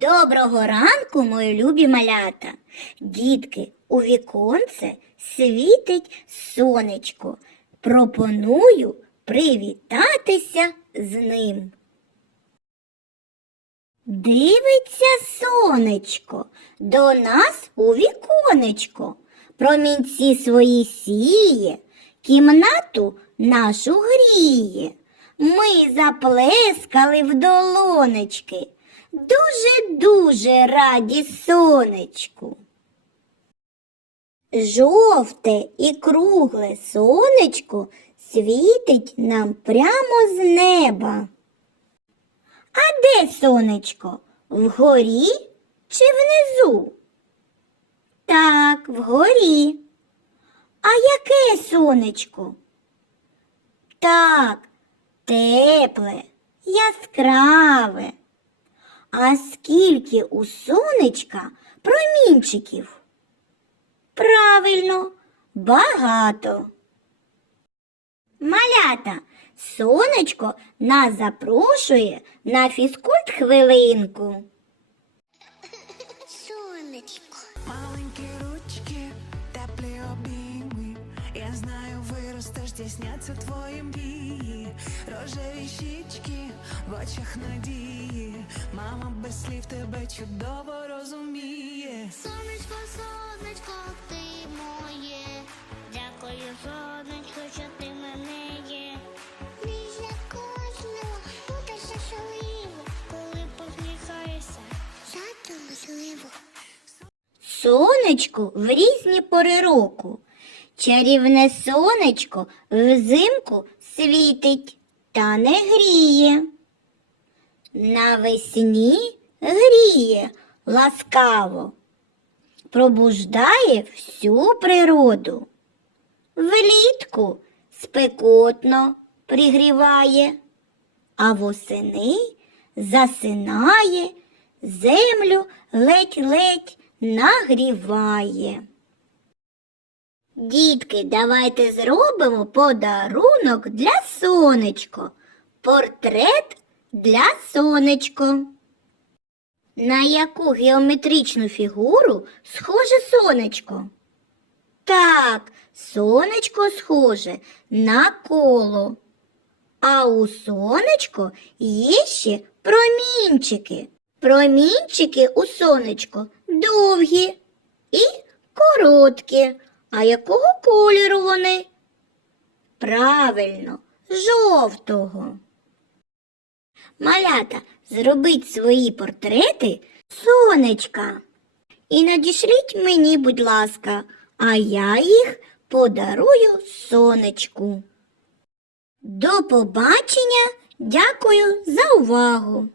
Доброго ранку, мої любі малята. Дітки, у віконце світить сонечко. Пропоную привітатися з ним. Дивиться сонечко до нас у віконечко. Промінці свої сіє, кімнату нашу гріє. Ми заплескали в долонечки. Дуже-дуже раді сонечку. Жовте і кругле сонечко світить нам прямо з неба. А де сонечко? Вгорі чи внизу? Так, вгорі. А яке сонечко? Так, тепле, яскраве. А скільки у сонечка промінчиків? Правильно, багато. Малята, сонечко нас запрошує на фізкульт хвилинку. Сонечко. Маленькі ручки, теплі обійми. Я знаю, виростеш, здійсняться твої мрії. Рожеві щічки в очах надії. Мама без слів тебе чудово розуміє. Сонечко, сонечко, ти моє. Дякую, сонечко, що ти в мене є. Біля кожного буде щасливо, коли посміхаєшся. Зато можливо. Сонечко в різні пори року. Чарівне сонечко взимку світить та не гріє. Навесні гріє ласкаво, пробуждає всю природу. Влітку спекотно пригріває, а восени засинає, землю ледь-ледь нагріває. Дітки, давайте зробимо подарунок для сонечко. Портрет для сонечко. На яку геометричну фігуру схоже сонечко? Так, сонечко схоже на коло. А у сонечко є ще промінчики. Промінчики у сонечко довгі і короткі. А якого кольору вони? Правильно, жовтого. Малята, зробіть свої портрети сонечка. І надішліть мені, будь ласка, а я їх подарую сонечку. До побачення, дякую за увагу!